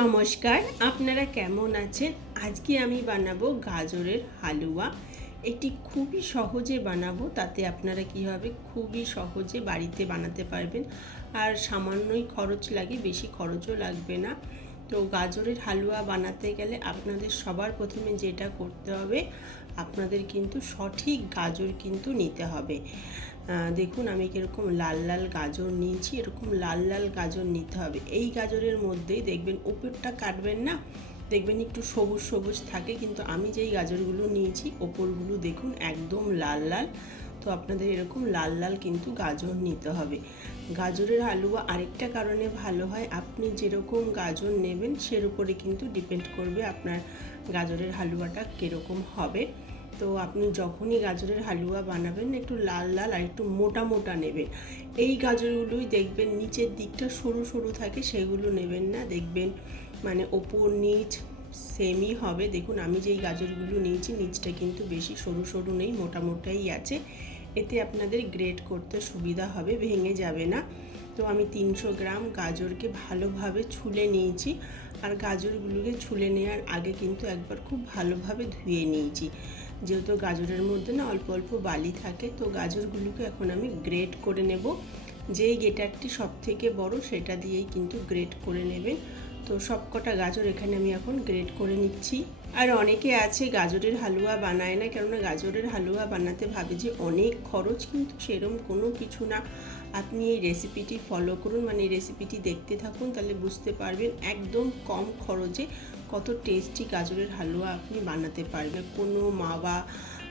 নমস্কার, আপনারা কেমন আছেন? আজকে আমি বানাবো গাজরের হালুয়া। এটি খুবই সহজে বানাবো, তাতে আপনারা কি হবে খুবই সহজে বাড়িতে বানাতে পারবেন। আর সামান্যই খরচ লাগে, বেশি খরচও লাগবে না। তো গাজরের হালুয়া বানাতে গেলে আপনাদের সবার প্রথমে যেটা করতে হবে, আপনাদের কিন্তু সঠিক গাজর কিন্তু নিতে হবে। দেখুন আমি কীরকম লাল লাল গাজর নিয়েছি, এরকম লাল লাল গাজর নিতে হবে। এই গাজরের মধ্যেই দেখবেন ওপরটা কাটবেন না, দেখবেন একটু সবুজ সবুজ থাকে, কিন্তু আমি যেই গাজরগুলো নিয়েছি ওপরগুলো দেখুন একদম লাল লাল। তো আপনাদের এরকম লাল লাল কিন্তু গাজর নিতে হবে। গাজরের হালুয়া আরেকটা কারণে ভালো হয়, আপনি যেরকম গাজর নেবেন সের উপরে কিন্তু ডিপেন্ড করবে আপনার গাজরের হালুয়াটা কীরকম হবে। তো আপনি যখনই গাজরের হালুয়া বানাবেন একটু লাল লাল আর একটু মোটা মোটা নেবেন। এই গাজরগুলোই দেখবেন নিচের দিকটা সরু সরু থাকে, সেগুলো নেবেন না, দেখবেন মানে ওপর নিচ সেমই হবে। দেখুন আমি যেই গাজরগুলো নিয়েছি নিচটা কিন্তু বেশি সরু সরু নেই, মোটা মোটাই আছে। এতে আপনাদের গ্রেট করতে সুবিধা হবে, ভেঙে যাবে না। তো আমি 300 গ্রাম গাজরকে ভালোভাবে ছুলে নিয়েছি, আর গাজরগুলোকে ছুলে নেওয়ার আগে কিন্তু একবার খুব ভালোভাবে ধুয়ে নিয়েছি, যেহেতু গাজরের মধ্যে না অল্প অল্প বালি থাকে। তো গাজরগুলোকে এখন আমি গ্রেট করে নেব। যেই গ্রেটারটি সব থেকে বড় সেটা দিয়েই কিন্তু গ্রেট করে নেবেন। তো সবকটা গাজর এখানে আমি এখন গ্রেট করে নিচ্ছি। আর অনেকে আছে গাজরের হালুয়া বানায় না, কেননা গাজরের হালুয়া বানাতে ভাবে যে অনেক খরচ, কিন্তু সেরকম কোনো কিছু না। আপনি এই রেসিপিটি ফলো করুন, মানে এই রেসিপিটি দেখতে থাকুন, তাহলে বুঝতে পারবেন একদম কম খরচে কত টেস্টি গাজরের হালুয়া আপনি বানাতে পারবেন। কোনো মাওয়া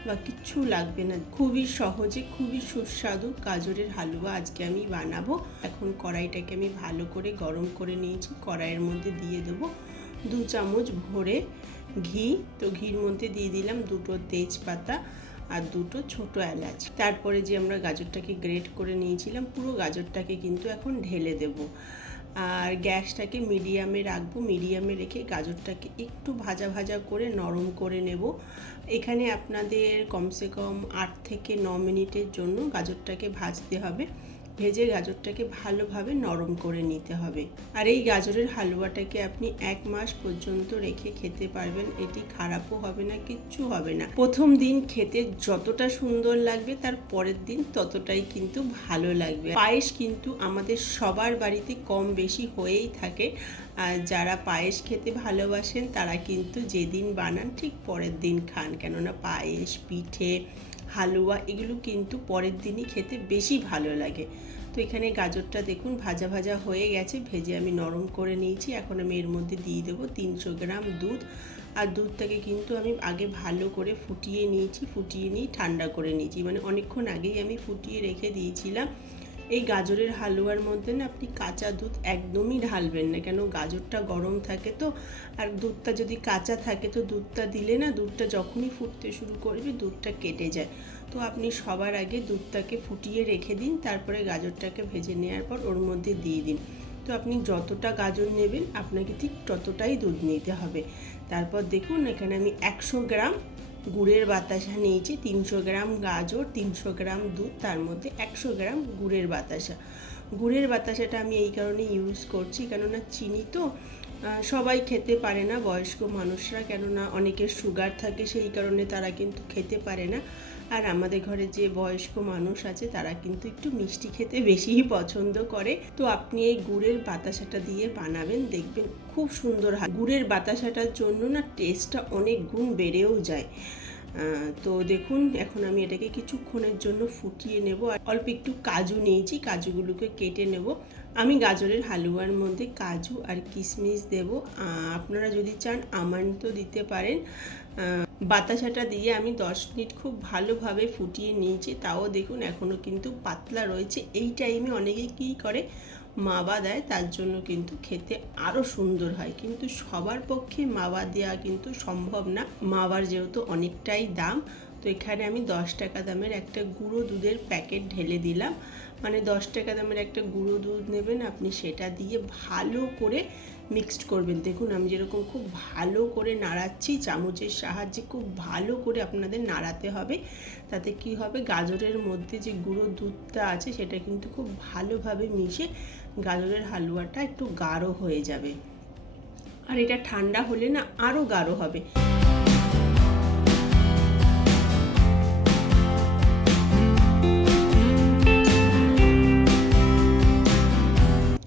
বা কিচ্ছু লাগবে না, খুবই সহজে খুবই সুস্বাদু গাজরের হালুয়া আজকে আমি বানাবো। এখন কড়াইটাকে আমি ভালো করে গরম করে নিয়েছি, কড়াইয়ের মধ্যে দিয়ে দেবো 2 চামচ ভরে ঘি। তো ঘির মধ্যে দিয়ে দিলাম 2টো তেজপাতা আর 2টো ছোটো এলাচ। তারপরে যে আমরা গাজরটাকে গ্রেট করে নিয়েছিলাম পুরো গাজরটাকে কিন্তু এখন ঢেলে দেব। আর গ্যাসটাকে মিডিয়ামে রাখবো, মিডিয়ামে রেখে গাজরটাকে একটু ভাজা ভাজা করে নরম করে নেব। এখানে আপনাদের কমসে কম 8 থেকে 9 মিনিটের জন্য গাজরটাকে ভাজতে হবে, ভেজে গাজরটাকে ভালোভাবে নরম করে নিতে হবে। আর এই গাজরের হালুয়াটাকে আপনি 1 মাস পর্যন্ত রেখে খেতে পারবেন, এটি খারাপও হবে না, কিচ্ছু হবে না। প্রথম দিন খেতে যতটা সুন্দর লাগবে তার পরের দিন ততটাই কিন্তু ভালো লাগবে। পায়েস কিন্তু আমাদের সবার বাড়িতে কম বেশি হয়েই থাকে, আর যারা পায়েস খেতে ভালোবাসেন তারা কিন্তু যেদিন বানান ঠিক পরের দিন খান, কেননা পায়েস পিঠে হালুয়া এগুলো কিন্তু পরের দিনই খেতে বেশি ভালো লাগে। তো এখানে গাজরটা দেখুন ভাজা ভাজা হয়ে গেছে, ভেজে আমি নরম করে নিয়েছি। এখন আমি এর মধ্যে দিয়ে দেবো 300 গ্রাম দুধ। আর দুধটাকে কিন্তু আমি আগে ভালো করে ফুটিয়ে নিয়েছি, ফুটিয়ে নিয়ে ঠান্ডা করে নিয়েছি, মানে অনেকক্ষণ আগেই আমি ফুটিয়ে রেখে দিয়েছিলাম। এই গাজরের হালুয়ার মধ্যে না আপনি কাঁচা দুধ একদমই ঢালবেন না, কেন গাজরটা গরম থাকে তো, আর দুধটা যদি কাঁচা থাকে তো দুধটা দিলে না দুধটা যখনই ফুটতে শুরু করবে দুধটা কেটে যায়। তো আপনি সবার আগে দুধটাকে ফুটিয়ে রেখে দিন, তারপরে গাজরটাকে ভেজে নেওয়ার পর ওর মধ্যে দিয়ে দিন। তো আপনি যতটা গাজর নেবেন আপনাকে ঠিক ততটাই দুধ নিতে হবে। তারপর দেখুন এখানে আমি 100 গ্রাম গুড়ের বাতাসা নিয়েছি, 300 গ্রাম গাজর, 300 গ্রাম দুধ, তার মধ্যে 100 গ্রাম গুড়ের বাতাসা। গুড়ের বাতাসাটা আমি এই কারণে ইউজ করছি, কেননা চিনি তো সবাই খেতে পারে না, বয়স্ক মানুষরা, কেননা অনেকের সুগার থাকে, সেই কারণে তারা কিন্তু খেতে পারে না। আর আমাদের ঘরে যে বয়স্ক মানুষ আছে তারা কিন্তু একটু মিষ্টি খেতে বেশিই পছন্দ করে। তো আপনি এই গুড়ের বাতাসাটা দিয়ে বানাবেন, দেখবেন খুব সুন্দর হয়। গুড়ের বাতাসাটার জন্য না টেস্টটা অনেক গুণ বেড়েও যায়। তো দেখুন এখন আমি এটাকে কিছুক্ষণের জন্য ফুটিয়ে নেব। আর অল্প একটু কাজু নিয়েছি, কাজুগুলোকে কেটে নেব। আমি গাজরের হালুয়ার মধ্যে কাজু আর কিশমিশ দেব, আপনারা যদি চান আমন্ড দিতে পারেন। বাতাসাটা দিয়ে আমি 10 মিনিট খুব ভালোভাবে ফুটিয়ে নিয়েছি, তাও দেখুন এখনও কিন্তু পাতলা রয়েছে। এই টাইমে অনেকে কী করে মাওয়া দেয়, তার জন্য কিন্তু খেতে আরও সুন্দর হয়, কিন্তু সবার পক্ষে মাওয়া দেওয়া কিন্তু সম্ভব না, মাওয়ার যেহেতু অনেকটাই দাম। তো এখানে আমি 10 টাকা দামের একটা গুঁড়ো দুধের প্যাকেট ঢেলে দিলাম, মানে 10 টাকা দামের একটা গুঁড়ো দুধ নেবেন আপনি, সেটা দিয়ে ভালো করে মিক্সড করবেন। দেখুন আমি যেরকম খুব ভালো করে নাড়াচ্ছি, চামচের সাহায্যে খুব ভালো করে আপনাদের নাড়াতে হবে, তাতে কি হবে গাজরের মধ্যে যে গুঁড়ো দুধটা আছে সেটা কিন্তু খুব ভালোভাবে মিশে গাজরের হালুয়াটা একটু গাঢ় হয়ে যাবে। আর এটা ঠান্ডা হলে না আরও গাঢ় হবে।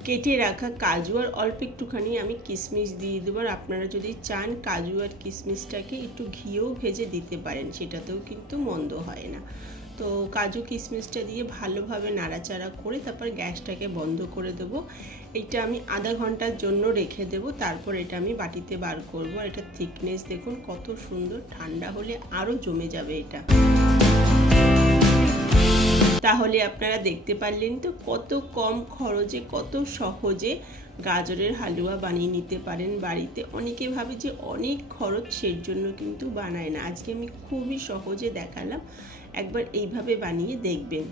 কেটে রাখা কাজু আর অল্প একটুখানি আমি কিশমিশ দিয়ে দেবো। আর আপনারা যদি চান কাজু আর কিশমিশটাকে একটু ঘিয়েও ভেজে দিতে পারেন, সেটাতেও কিন্তু মন্দ হয় না। তো কাজু কিশমিশটা দিয়ে ভালোভাবে নাড়াচাড়া করে তারপর গ্যাসটাকে বন্ধ করে দেবো। এটা আমি আধা ঘন্টার জন্য রেখে দেবো, তারপর এটা আমি বাটিতে বার করবো। আর এটা থিকনেস দেখুন কত সুন্দর, ঠান্ডা হলে আরও জমে যাবে এটা। তাহলে আপনারা দেখতে পারলেন তো কত কম খরচে কত সহজে গাজরের হালুয়া বানিয়ে নিতে পারেন বাড়িতে। অনেকে ভাবে যে অনেক খরচ, সের জন্য কিন্তু বানায় না। আজকে আমি খুবই সহজে দেখালাম, একবার এইভাবে বানিয়ে দেখবেন।